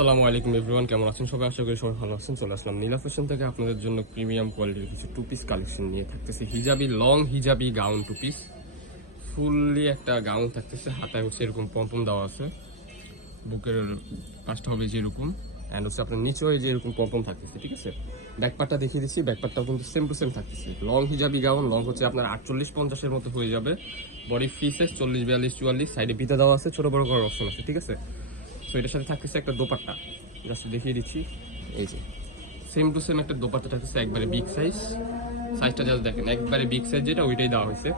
আসসালামু আলাইকুম এভরিওয়ান, কেমন আছেন সবাই? আশা করি সবাই ভালো আছেন। চলে আসলাম নীলা ফ্যাশন থেকে। আপনাদের জন্য প্রিমিয়াম কোয়ালিটির কিছু টু পিস কালেকশন নিয়ে থাকতেছে। হিজাবি লং হিজাবি গাউন টু পিস ফুললি একটা গাউন থাকতেছে। হাতায় হচ্ছে এরকম পম্পম দেওয়া আছে। বুকের পাশটা হবে যেরকম। অ্যান্ড হচ্ছে আপনার নিচেও এই যে এরকম পম্পম থাকতেছে, ঠিক আছে? ব্যাকপারটা দেখিয়ে দিচ্ছি। ব্যাকপারটাও কিন্তু সেম টু সেম থাকতেছে। লং হিজাবি গাউন লং হচ্ছে আপনার আটচল্লিশ পঞ্চাশের মতো হয়ে যাবে। বডি সাইজ চল্লিশ, বিয়াল্লিশ, চুয়াল্লিশ। সাইডে পিতা দেওয়া আছে। ছোটো বড়ো করার অপশন আছে, ঠিক আছে? সো এটার সাথে থাকতেছে একটা দোপাট্টা। জাস্ট দেখিয়ে দিচ্ছি। এই যে। সেম টু সেম একটা দোপাট্টা থাকতেছে একবারে বিগ সাইজ সাইজটা জাস্ট দেখেন একবারে বিগ সাইজ যেটা ওইটাই দেওয়া হয়েছে।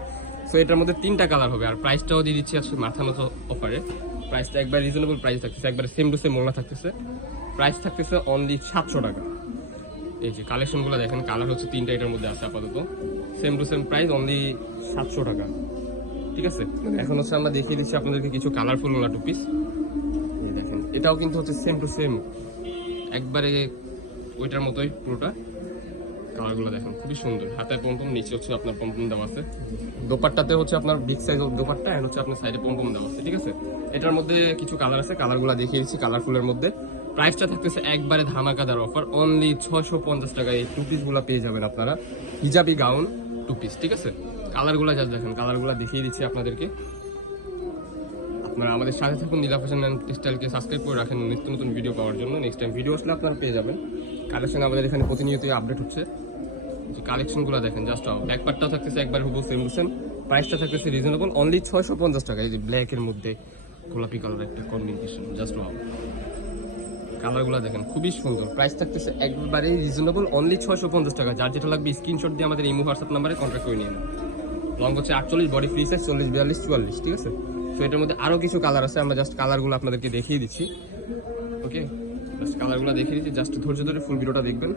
সো এটার মধ্যে তিনটা কালার হবে আর প্রাইসটাও দিয়ে দিচ্ছি আসলে মাথা মতো অফারে প্রাইসটা একবার রিজনেবল প্রাইস থাকতেছে একবারে সেম টু সেম মোলনা থাকতেছে। প্রাইস থাকতেছে অনলি সাতশো টাকা। এই যে কালেকশনগুলো দেখেন কালার হচ্ছে তিনটা এটার মধ্যে আছে আপাতত। Same to same price only সাতশো টাকা। ঠিক আছে? এখন হচ্ছে আমরা দেখিয়ে দিচ্ছি আপনাদেরকে কিছু কালারফুল ওলা টু পিস এটাও কিন্তু হচ্ছে সেম টু সেম একবারে ওইটার মতোই পুরোটা কালারগুলো দেখেন, খুবই সুন্দর। হাতে পম্পম, নিচে হচ্ছে আপনার পম্পম দেওয়া আছে। দোপাট্টাতে হচ্ছে আপনার বিগ সাইজ দোপাট্টা এন্ড হচ্ছে আপনার সাইডে পম্পম দেওয়া আছে, ঠিক আছে? এটার মধ্যে কিছু কালার আছে কালারগুলো দেখিয়ে দিচ্ছি কালারফুলের মধ্যে। প্রাইসটা থাকতেছে একবারে ধামাকাদার অফার অনলি ছশো পঞ্চাশ টাকায় এই টু পিসগুলো পেয়ে যাবেন আপনারা। হিজাবি গাউন টু পিস ঠিক আছে? কালারগুলো যা দেখেন কালারগুলো দেখিয়ে দিচ্ছি আপনাদেরকে। আপনারা আমাদের সাথে থাকুন, নীলা ফ্যাশন অ্যান্ড টেক্সটাইলকে সাবস্ক্রাইব করে রাখেন। নিত্য নতুন ভিডিও পাওয়ার জন্য। নেক্সট টাইম ভিডিও আসলে আপনারা পেয়ে যাবেন। কালেকশন আমাদের এখানে প্রতিনিয়তই আপডেট হচ্ছে। যে কালেকশনগুলো দেখেন জাস্ট ব্যাকপারটাও থাকতেছে, একবার হুবু সেম সেম প্রাইসটা থাকতেছে রিজনেবল অনলি ছয়শো পঞ্চাশ টাকা। এই যে ব্ল্যাকের মধ্যে গোলাপি কালার একটা কম্বিনেশন জাস্ট ওয়াও কালারগুলো দেখেন, খুবই সুন্দর। প্রাইস থাকতেছে একবারে রিজনেবল অনলি ছয়শো পঞ্চাশ টাকা। যার যেটা লাগবে স্ক্রিনশট দিয়ে আমাদের ইমো হোয়াটসঅ্যাপ নাম্বারে কন্ট্যাক্ট করে নেন। লং হচ্ছে আটচল্লিশ বডি ফ্রি সাইজ চল্লিশ, বিয়াল্লিশ, চুয়াল্লিশ, ঠিক আছে? তো এটার মধ্যে আরও কিছু কালার আছে, আমরা জাস্ট কালারগুলো আপনাদেরকে দেখিয়ে দিচ্ছি। ওকে জাস্ট কালারগুলো দেখিয়ে দিচ্ছি জাস্ট ধৈর্য ধরে ফুল ভিডিওটা দেখবেন।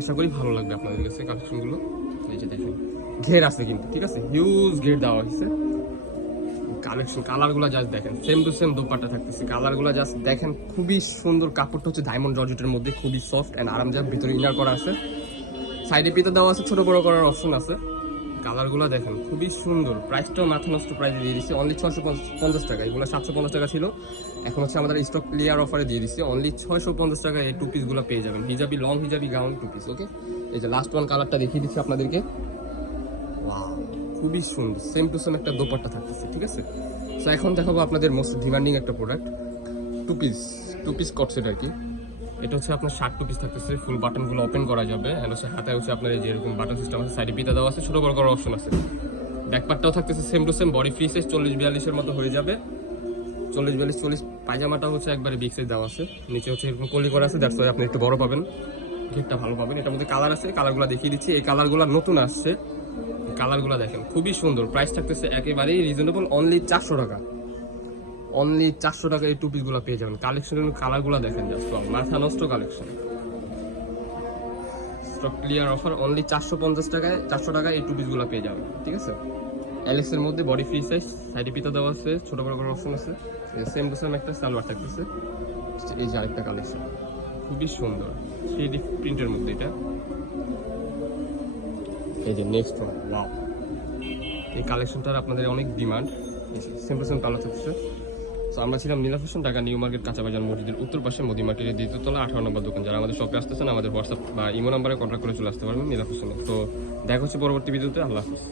আশা করি ভালো লাগবে আপনাদের কাছে কালেকশনগুলো এই যে দেখুন, ঘের আছে কিন্তু, ঠিক আছে? হিউজ ঘের দেওয়া হয়েছে। কালেকশন কালারগুলো জাস্ট দেখেন সেম টু সেম দোপাট্টা থাকতেছে। কালারগুলো জাস্ট দেখেন, খুবই সুন্দর কাপড়টা হচ্ছে ডায়মন্ড জর্জেটের মধ্যে, খুবই সফট অ্যান্ড আরামদায়ক ভিতরে ইনার করা আছে। সাইডে পিতা দেওয়া আছে, ছোট বড় করার অপশন আছে। কালারগুলো দেখেন, খুবই সুন্দর। প্রাইসটাও মাথা নষ্ট প্রাইস দিয়ে দিচ্ছে অনলি ছয়শো পঞ্চাশ টাকা। এগুলো সাতশো পঞ্চাশ টাকা ছিল। এখন হচ্ছে আমাদের স্টক ক্লিয়ার অফারে দিয়ে দিচ্ছে অনলি ছয়শো পঞ্চাশ টাকা এই টু পিসগুলো পেয়ে যাবেন। হিজাবি লং হিজাবি গাউন টু পিস ওকে এই যে লাস্ট ওয়ান কালারটা দেখিয়ে দিচ্ছি আপনাদেরকে। খুবই সুন্দর। সেম টু সেম একটা দোপাট্টা থাকতেছে, ঠিক আছে? সো এখন দেখাবো আপনাদের মোস্ট ডিমান্ডিং একটা product two piece two piece কটসেট আর কি। এটা হচ্ছে আপনার শার্ট টু পিস থাকতেছে ফুল বাটনগুলো ওপেন করা যাবে। এন্ড হচ্ছে হাতে হচ্ছে আপনার এই বাটন সিস্টেম আছে সাইডে পিতা দেওয়া আছে, ছোট বড় করার অপশন আছে। ব্যাকপার্টটাও থাকতেছে same to same body free size চল্লিশ বিয়াল্লিশের মতো হয়ে যাবে। চল্লিশ বিয়াল্লিশ, চল্লিশ পায়জামাটা হচ্ছে একবারে বিগ সাইজ দেওয়া আছে। নিচে হচ্ছে এরকম কলি করা আছে দ্যাটস আপনি একটু বড় পাবেন। ঘেরটা ভালো পাবেন। এটার মধ্যে কালার আছে কালারগুলো দেখিয়ে দিচ্ছি। এই কালারগুলো নতুন আসছে। কালারগুলো দেখেন, খুবই সুন্দর। প্রাইস থাকতেছে একেবারেই রিজনেবল অনলি চারশো টাকা। অনলি চারশো টাকা এই টু পিসগুলো পেয়ে যাবেন। কালেকশনের কালারগুলো দেখেন জাস্ট মাথা নষ্ট collection stock clear offer only চারশো পঞ্চাশ টাকায়, চারশো টাকায় এই টু পিসগুলো পেয়ে যাবেন, ঠিক আছে? অ্যালেক্সের মধ্যে বডি ফ্রি সাইজ সাইডে পিতা দেওয়া আছে, ছোট বড় বড় অপশন আছে। সেম টু সেম একটা, সালোয়ার থাকতেছে। এই যে আরেকটা কালেকশন খুবই সুন্দর। থ্রি প্রিন্টের মধ্যে এটা। এই যে নেক্সট ওয়াও এই কালেকশনটার আপনাদের অনেক demand same to same colour থাকছে আমরা ছিলাম নীলা হোসেন ঢাকা, নিউ মার্কেট, কাঁচাবাজার, মসজিদের উত্তর পাশে মোদি মার্কেটের দ্বিতীয়তলা, আঠারো নম্বর দোকান। যারা আমাদের শপে আসতেছেন, আমাদের হোয়াটসঅ্যাপ বা ইমো নাম্বারে কন্ট্যাক্ট করে চলে আসতে পারবেন নীলা হোসেন তো, দেখা হচ্ছে পরবর্তী ভিডিওতে আল্লাহ হাফিজ।